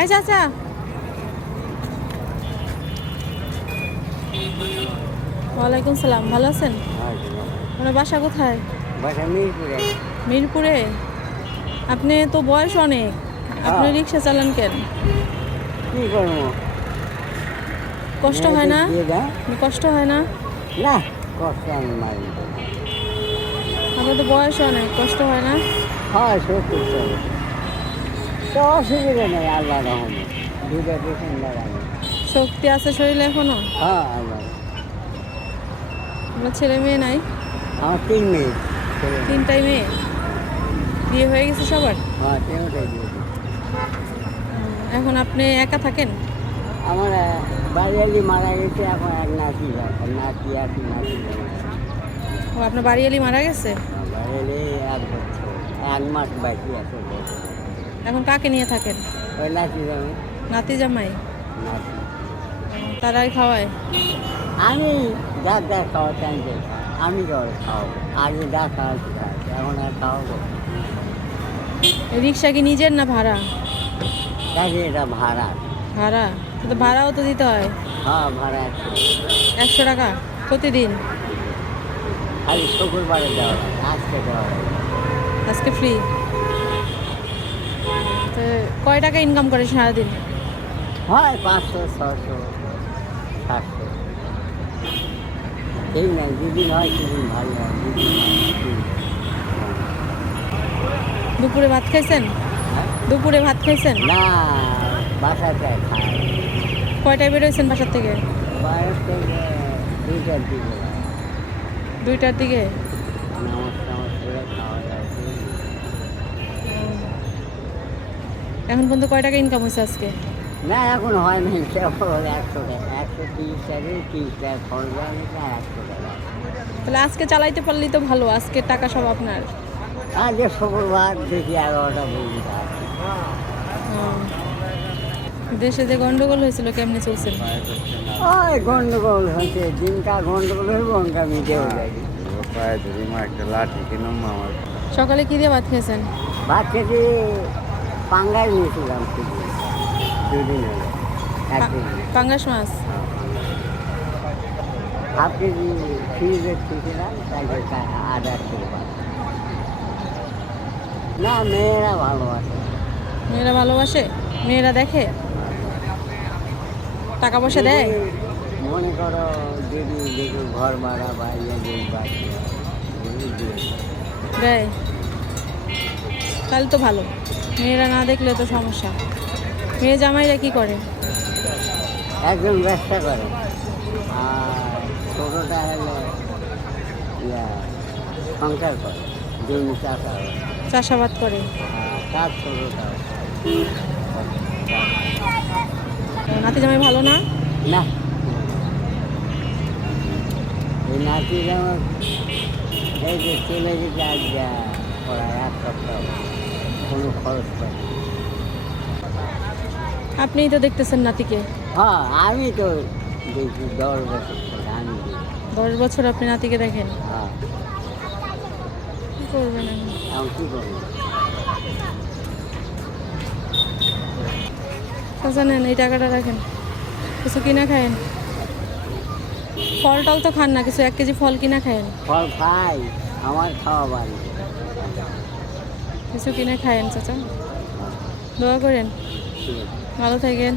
এই চাচা, ওয়ালাইকুম সালাম, ভালো আছেন? আপনার বাসা কোথায়? বাসা মিরপুরে। মিরপুরে? আপনি তো বয়স অনেক, আপনি রিক্সা চালান কেন? কি করবো? কষ্ট হয় না? কষ্ট হয় না? না, কষ্ট আমি মারি না। আপনার তো বয়স অনেক, কষ্ট হয় না? হয়, সত্যি চলে। তো অসুবিধা নেই, আল্লাহ রহমে। দুটো পেছন লাগানো। শক্তি আছে শরীরে এখনো? হ্যাঁ, আল্লাহ। আপনার ছেলে মেয়ে নাই? আমার 3 মিনিট। তিনটাই মেয়ে? বিয়ে হয়ে গেছে সবার? হ্যাঁ, তিনটাই দিয়েছি। এখন আপনি একা থাকেন? আমার বাড়িয়ালি মারা গেছে, এখন এক নাতি আছে, নাতি আছে, নাতি নেই। ও, আপনার বাড়িয়ালি মারা গেছে? বাড়িয়ালি 1 বছর, 1 মাস বাকি আছে। এখন কাকে নিয়ে থাকেন? ওই নাতি যাবে। নাতি জামাই? নাতি। তারাই খাওয়ায়? আমি যা খাওয়াতে আনতে, আমি খাওয়াবো। আগে যা খাওয়াতে খাওয়াতে, এখন আর খাওয়াবো। রিক্সা কি নিজের না ভাড়া? দেখি এটা ভাড়া। ভাড়া? তো ভাড়াও তো দিতে হয়। হ্যাঁ, ভাড়া আছে। 100 টাকা প্রতিদিন? খালি শুক্রবারে দেওয়া হয়, আজকে দেওয়া হয়। আজকে ফ্রি? তো কয় টাকা ইনকাম করে সারাদিন? হয় 500, 600, 700। ঠিক নাই, যেদিন হয় সেদিন ভালো হয়, যেদিন হয় দুপুরে ভাত খাইছেন? হ্যাঁ? দুপুরে ভাত খাইছেন? না, বাসাতে খায়। কয়টায় বেরোয়েছেন বাসার থেকে? বাইরের থেকে 2টার দিকে হয়। 2টার দিকে? নামাজ টামাজ করে খাওয়া দাওয়া করি। এখন পর্যন্ত কয় টাকা ইনকাম হয়েছে আজকে? না, এখন হয় না, কেবল 100 টাকা, 130 টাকা, 30 টাকা খরচ হয় না, 100 টাকা। তাহলে আজকে চালাইতে পারলেই তো ভালো, আজকের টাকা সব আপনার। আজকে শুক্রবার, দেখি 11টা পর্যন্ত আছে। দেশে যে গন্ডগোল হয়েছিল, কেমনে চলছেন? ওই গন্ডগোল হচ্ছে, দিনটা গন্ডগোল হইব, অঙ্কা মিটে হয়ে যায়। পায়ে ধরি মা একটা লাঠি কিনুম আমার। সকালে কি দিয়ে ভাত খেয়েছেন? ভাত খেতে পাঙ্গাস নিয়েছিলাম, শুধু 2 দিন হলো। 1 কেজি। পাঙ্গাস মাছ? হাফ কেজি ফ্রিজে খেয়েছিলাম, তারপরে আধা কিলো ভাত। না, মেয়েরা ভালোবাসে। মেয়েরা ভালোবাসে? মেয়েরা দেখে? টাকা পয়সা দেয়? মনে করো যদি দেখো ঘর ভাড়া বা ইয়ে বাকি দেয়? তাহলে তো ভালো, মেয়েরা না দেখলে তো সমস্যা। মেয়ে জামাইরা কি করে? একজন ব্যবসা করে, আর ছোটোটা হলো সংসার করে, জমি চাষা হয়। চাষাবাদ করে? আর তার ছোটোটা নাতি জামাই ভালো না? না, এই নাতি যেমন এই যে চলে যেতে আজ প্রায় 1 সপ্তাহ, কোনো খরচ পাই না। আপনিই তো দেখতেছেন নাতিকে। হ্যাঁ, আমি তো দেখি 10 বছর থেকে আমি দেখি। 10 বছর আপনি নাতিকে দেখেন? হ্যাঁ, কি করবেন এখন? এখন কী করবো? জানেন, এই টাকাটা রাখেন, কিছু কিনা খায়েন। ফল টল তো খান না, কিছু 1 কেজি ফল কিনা খায়েন। ফল খাই, আমার খাওয়া বাড়ি। কিছু কিনে খায়েন চাচা, দোয়া করেন, ঠিক আছে। ভালো থাকেন।